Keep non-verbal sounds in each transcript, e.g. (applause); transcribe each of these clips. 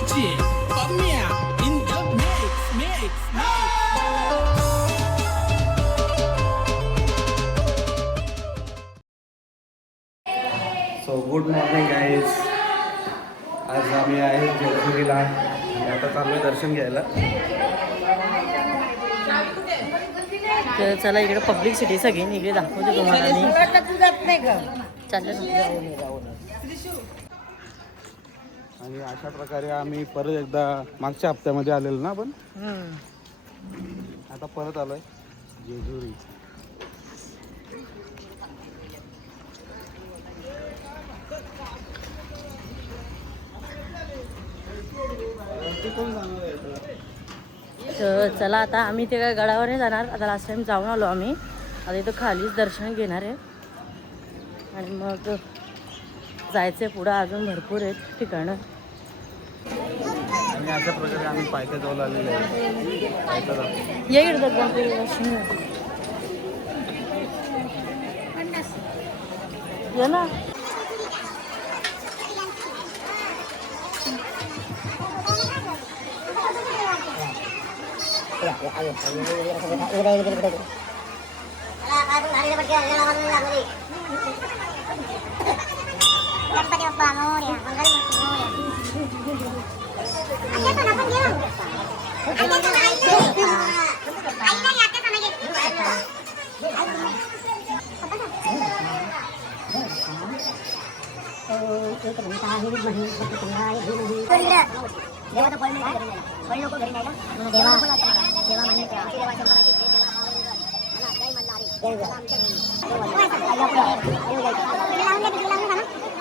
DJ Pamia in the mix, mix, mix. So good morning guys आज आम्ही आहे जेजुरीला आणि आता चालू आहे दर्शन घ्यायला. तर चला इकडे पब्लिक सिटी सगळी इकडे दाखवते तुम्हाला मी. चालेल आणि अशा प्रकारे आम्ही परत एकदा मागच्या हप्त्यामध्ये आलेलो ना आपण. आता परत आलोय. जेजुरी. तर चला आता आम्ही ते काय गडावर नाही जाणार. आता लास्ट टाइम जाऊन आलो आम्ही. आता इथं खालीच दर्शन घेणार आहे. आणि मग जायचं पुढं अजून भरपूर आहेत ठिकाणं. आणि अशा प्रकारे आम्ही पायथ्या जवळ आलेलो आहे. इकडे. ये ना. गणपती बाप्पा मोरया मंगल मोरया देवा तर पळणे काय घरी नाही पळलो को घरी नाही का देवा देवा म्हणजे देवा शंभराची दर्शन माझं श्रावण करून द्या देवाला जायचं आपण म्हणतो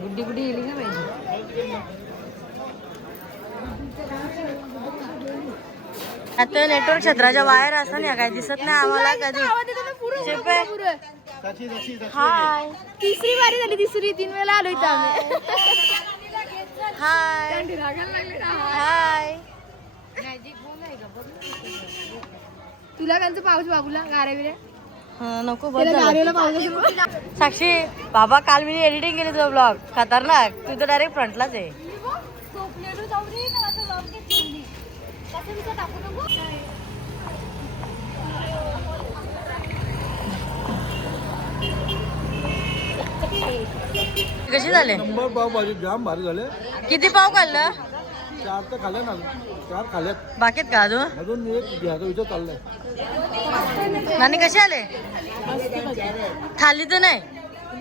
गुड्डी गुड्डी गेली का पाहिजे आता नेटवर्क क्षेत्राच्या बाहेर असं नाही काय दिसत नाही आम्हाला कधी. हाय. तिसरी वारी झाली तिसरी तीन वेळा आलो इथं आम्ही. हाय. हाय. तुला त्यांचं पाऊस बाबूला गारे बिरे हा, नको. साक्षी बाबा काल मी एडिटिंग केली तुझा ब्लॉग खतरनाक. तू तर डायरेक्ट फ्रंटलाच आहे झोपलेलो जाऊ दे ना आता vlog घेतली मी. कसं तिचं टाकू नको? कशी झाले नंबर पाव भाजी जाम भारी झाले. किती पाव खाल्लं? चार तर खाल्ल्या ना चार खाल्ल्यात बाकीत का अजून? अजून एक घ्यायचा विचार चाललाय. नानी कसे आले? खाली तर नाही?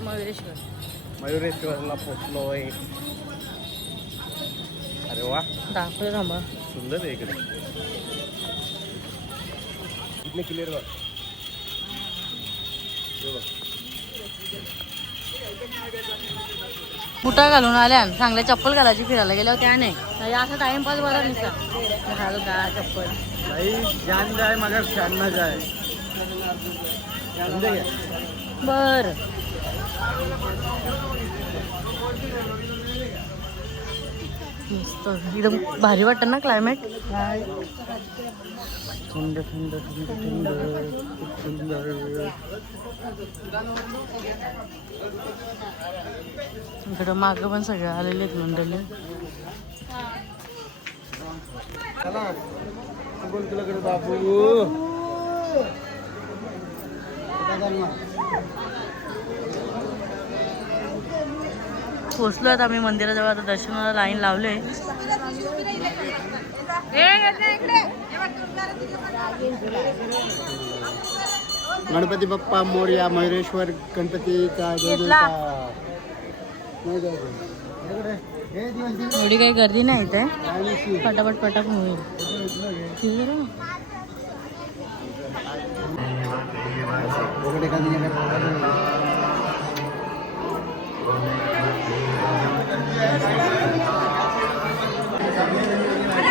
मयुरेश्वर मयुरेश्वर. मयुरेश्वरला पोचलोय. अरे वा. दाखवतो थांबा सुंदर आहे इकडे. इथले क्लिअर बघ. बुटा घालून आल्या. चांगल्या चप्पल घालायची फिरायला गेल्यावर त्या नाही असं टाइमपास बघा निसा घालू का चप्पल. भाई जान मगर शान समझे क्या? बर. मस्त. एकदम भारी वाटतं ना क्लायमेट थंड थंड थंड थंड. खूप सुंदर इकडं मागं पण सगळे आलेले आहेत मंडळी. चला बोल तुला कडे बाबू पोचलो आहेत आम्ही मंदिराजवळ आता दर्शनाला लाईन लावले गणपती बाप्पा मोर्या मयुरेश्वर गणपतीचा. हे एवढी काही गर्दी नाही इथे. पटापट पटापट होईल. ठीक आहे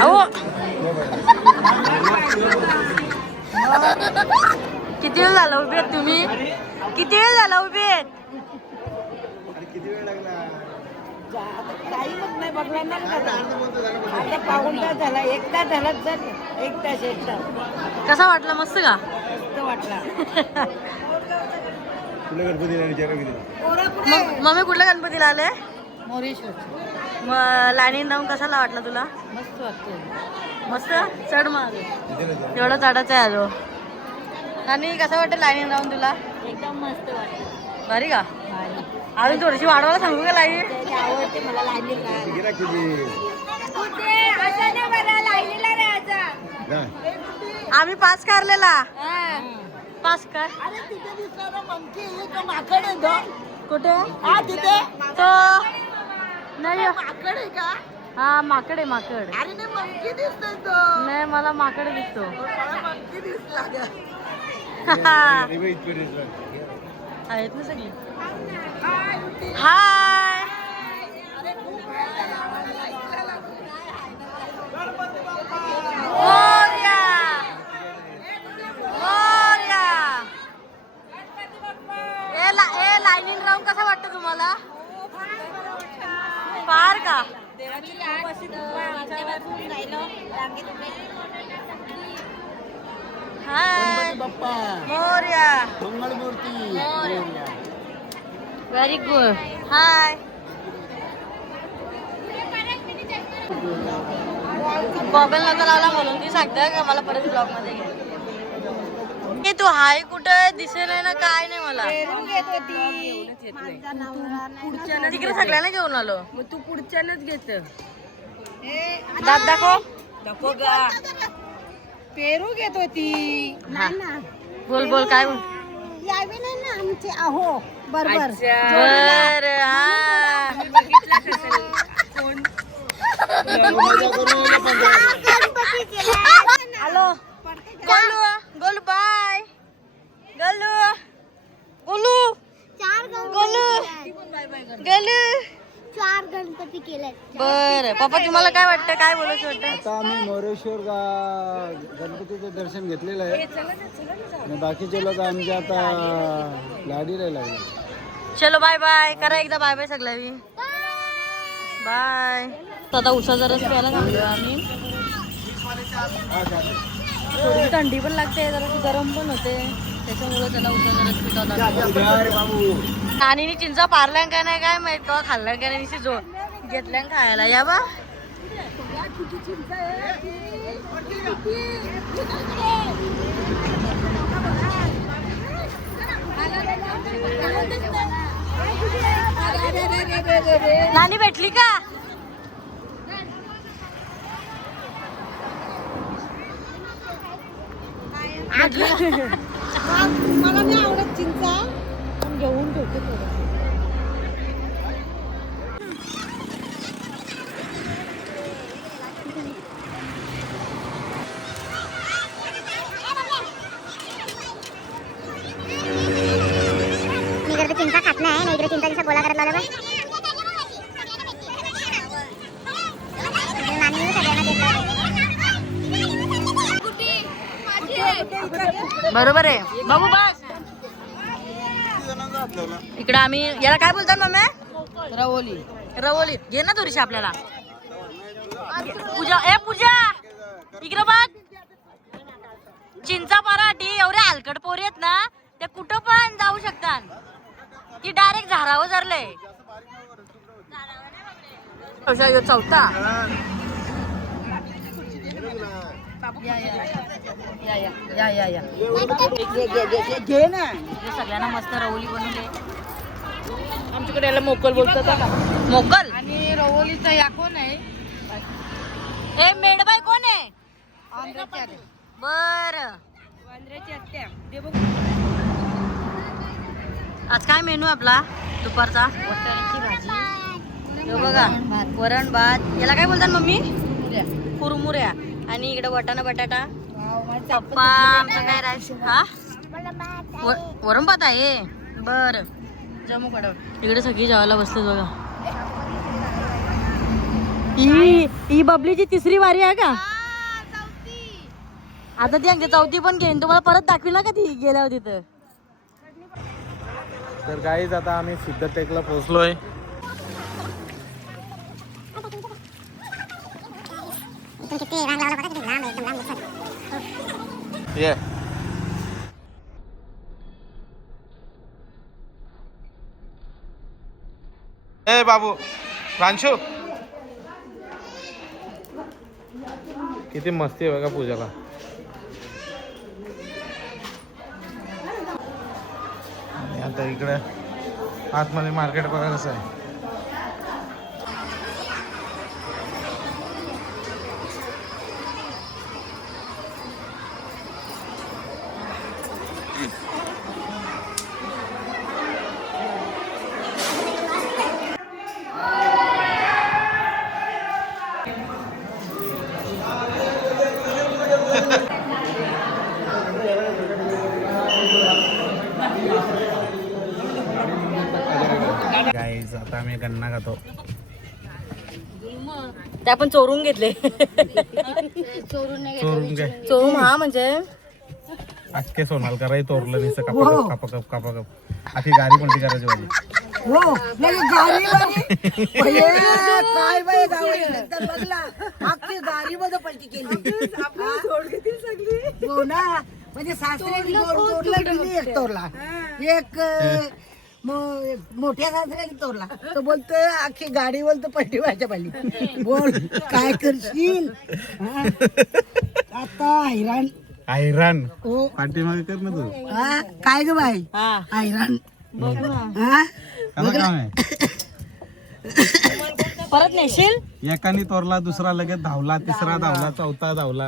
अहो. किती वेळ झाला उभे तुम्ही? किती वेळ झाला उभे? किती वेळ लागला टाईमच नाही बघला ना आता तास झाला एक तास झाला तर एक तास एक तास कसा वाटला? मस्त का? मस्त वाटला तुला गणपतीला विचारा किती मग मम्मी कुठल्या गणपतीला आले? मोरेश्वर मग लाईनीन जाऊन कसा वाटला तुला? मस्त वाटतं मस्त? चढ मग. तेवढा चढायचा आहे अजून. आणि कसं वाटतं लाईनीन जाऊन तुला? एकदम मस्त वाटतं भारी का? अजून थोडीशी वाढवायला सांगू का लाईन? आवडते मला लाईनीत. आम्ही पास काढलेला पास कार. कुठे? हा तिथे. तो. नाही. माकड आहे का? हा माकड आहे माकड. अरे नाही मंकी दिसतोय तो. नाही मला माकड दिसतो. मला मंकी दिसला रेस्टॉरंट. आहेत ना सगळी? हाय. मोरया. मोरया. ए ला ए लाईनिंग राऊंड कसा वाटतं तुम्हाला? फार का? Hi. Bappa Morya. Mangalmurti Morya very good hi. Mobile नका लावला म्हणून ती सांगते का मला परत ब्लॉगमध्ये घे ए, तू हाय कुठं दिसे नाही ना काय नाही मला. पेरून घेत होती माझा नवरा नाही. तिकडे सगळ्यांना घेऊन आलो. मग तू पुढच्यानच घेत. दात दाखव. नको गा. पेरू घेत होती. हा. बोल बोल काय बोल? यावे नाही ना आमचे. अहो बरोबर. बर हा. हॅलो. गोलू गोलू बाय. गोलू. गोलू. गोलू. गोलू. चार गणपती केले बर. पप्पा तुम्हाला काय वाटतं? काय बोलायचं वाटतं? आता आम्ही मोरेश्वर गा गणपतीचं दर्शन घेतलेलं आहे. आणि बाकीचे लोक आमच्या आता लाडीला लागले. चलो बाय बाय. करा एकदा बाय बाय सगळ्या बाय. आता उसाचा रस प्यायला थांबलो आम्ही. थोडी थंडी पण लागते जरा गरम पण होते. त्याच्यामुळे त्याला आणि चिंचा पारल्या का नाही काय माहीत का खाल्ल्या का नाही जो घेतल्या खायला. या बा. नानी भेटली का? (laughs) मला नाही आवडत चिंचा? पण घेऊन ठेव मी रवोली रवोली घे ना थोडीशी आपल्याला. पूजा ए पूजा! इकडे बघ. चिंचा पराठी एवढे हलकट पोरी आहेत ना ते कुठं पण जाऊ शकतात. ती डायरेक्ट झाडावर धरले चौथा या या. या या. या घे, ना. सगळ्यांना मस्त रवोली बनवले. आमच्याकडे याला मोकल बोलतात. का मोकल. आणि रवोलीचा या कोण आहे? ए मेडबाई कोण आहे. बर. आंध्राची आत्या. आज काय मेनू आपला दुपारचा? वटाण्याची भाजी. बघा वरण भात. याला काय बोलतात मम्मी. कुरमुऱ्या. आणि इकडे वटाणा बटाटा. पप्पा आमचा काय राईस हा? वरण भात आहे? बर. जम्मू कडव इकडे सगळी जेवायला बसले बघा. ही ही बबलीची तिसरी वारी आहे का? आता ती चौथी पण घेईन. तुम्हाला परत दाखवी ना का ती गेल्यावर तिथं? तर गाईज आता आम्ही सिद्धटेकला पोहोचलोय. किती रांग लावला बघा किती लांब आहे, एकदम लांब दिसत. ये ए बाबू प्रांशू किती मस्ती आहे बघा पूजाला. आणि आता इकडे आतमध्ये मार्केट बघा कसं आहे आम्ही गन्ना खातो. ते आपण चोरून घेतले. चोरून चोरून हा म्हणजे? अख्खे सोनाल करायचं तोरलं निसं कापा कापा कप कापा. कप आखी गाडी कोणती करायची वाली? हो नाही गाडी बाई. भये, काय बाई जावई नंतर बघला अख्खी गाडी मध्ये पलटी केली. हो ना. म्हणजे तिने एक तोरला एक मोठ्या सासऱ्याने तोरला तो बोलतोय अख्खी गाडी बोलतो पलटी व्हायच्या पाली. बोल काय करशील? हा? आता हैराण. आयरन हो. पाठीमागे कर ना तू. हा काय ग बाई? हा. हैराण. हा? कसं काम आहे. परत नेशील? एकाने तोरला दुसरा लगेच धावला तिसरा धावला चौथा धावला.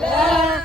لا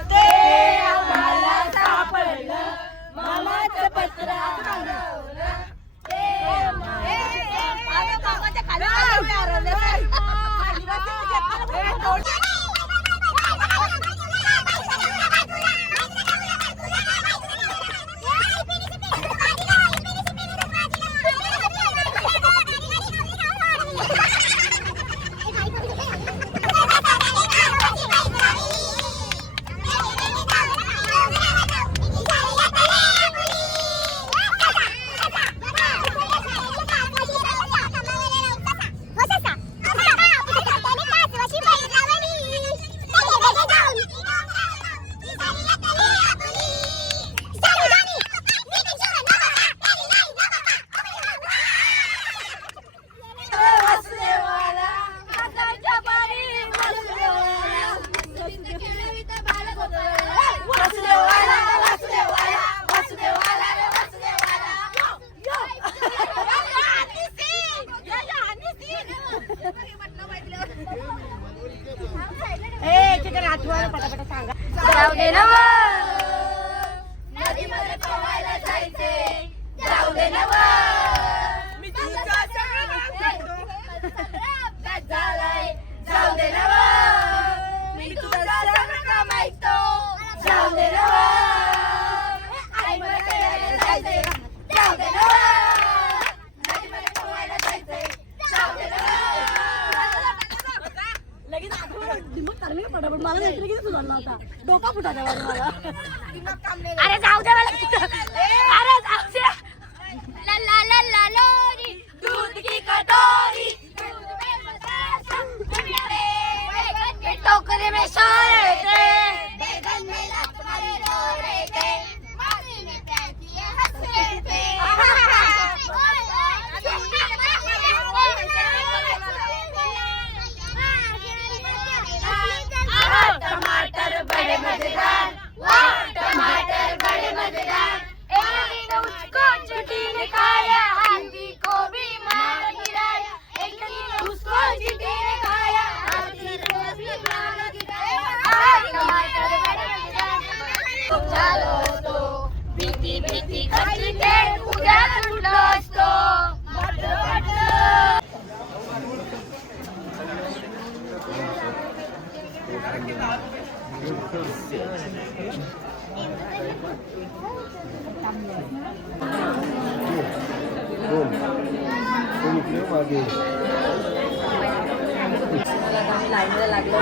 आता आम्ही लाईनला लागलो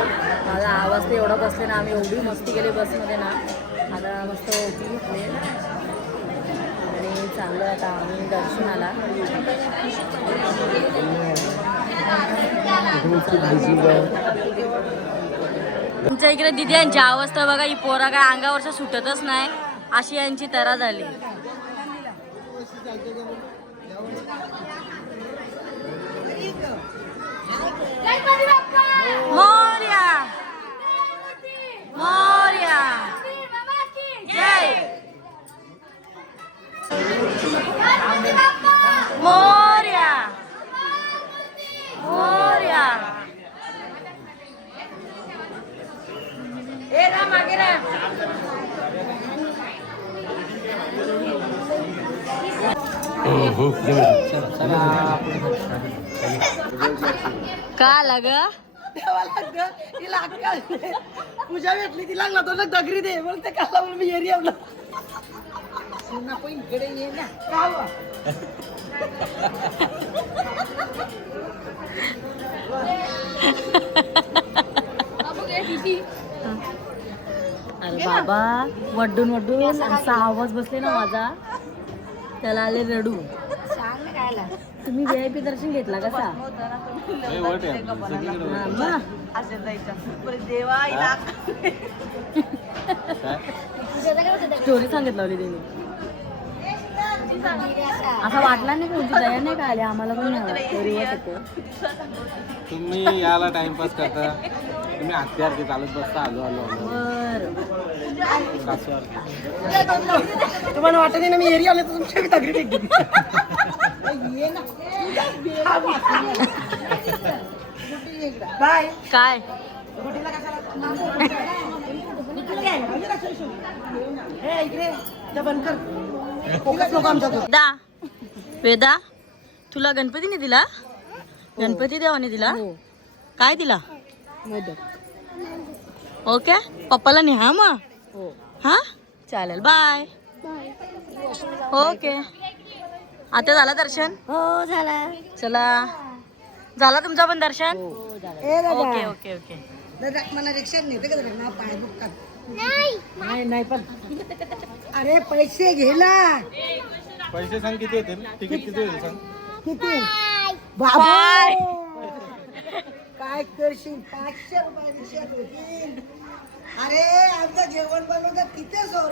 माझा आवाज ते एवढा बसले ना आम्ही एवढी मस्ती केली बसमध्ये ना. आता मस्त ओटी घेतली आणि चांगलं आता आम्ही दर्शनाला. तुमच्या इकडे दिदी यांची अवस्था बघा ही पोरा काय अंगावरच्या सुटतच नाही. अशी यांची तरा झाली. मोर्या. मोर्या. जय. मोर्या मोर्या ए राम मागे रा हो. का लाग देवाला तिला अक्कल पूजा भेटली ती लागला तो ना दगरी दे मग ते काला म्हणून मी एरिया पण इकडे ये ना का बा? अरे बाबा वड्डून वड्डून असा आवाज बसले ना माझा. त्याला आले रडू. तुम्ही व्ही आय पी दर्शन घेतला कसा. स्टोरी सांगितलं होती तिने. असा वाटला नाही का तुमची दया नाही का आली? आम्हाला पण आला. तुम्ही याला टाइमपास करता. तुम्ही हत्यार ते चालत बसता आलो आलो आलो. तुम्हाला वाटत नाही ना मी एरिया आले तर तुमच्या मी बाय. काय? हे इकडे. ते बंद कर. फोकस नको आमच्याकडे वेदा वेदा तुला गणपतीने दिला? गणपती देवाने दिला? काय दिला? ओके. पप्पाला नेहा मग? हा. चालेल. बाय. ओके. आता झालं दर्शन? हो झाला. चला. झाला तुमचं पण दर्शन? दादा. Okay okay okay. दादा मला रिक्षा नेते का दादा पाय बुक कर नाही नाही पण. अरे पैसे घे ना पैसे सांग किती होते तिकीट किती होते सांग? किती? बाबा. काय करशील? पाचशे रुपये अरे आमचं जेवण बनवतं तिथे सोर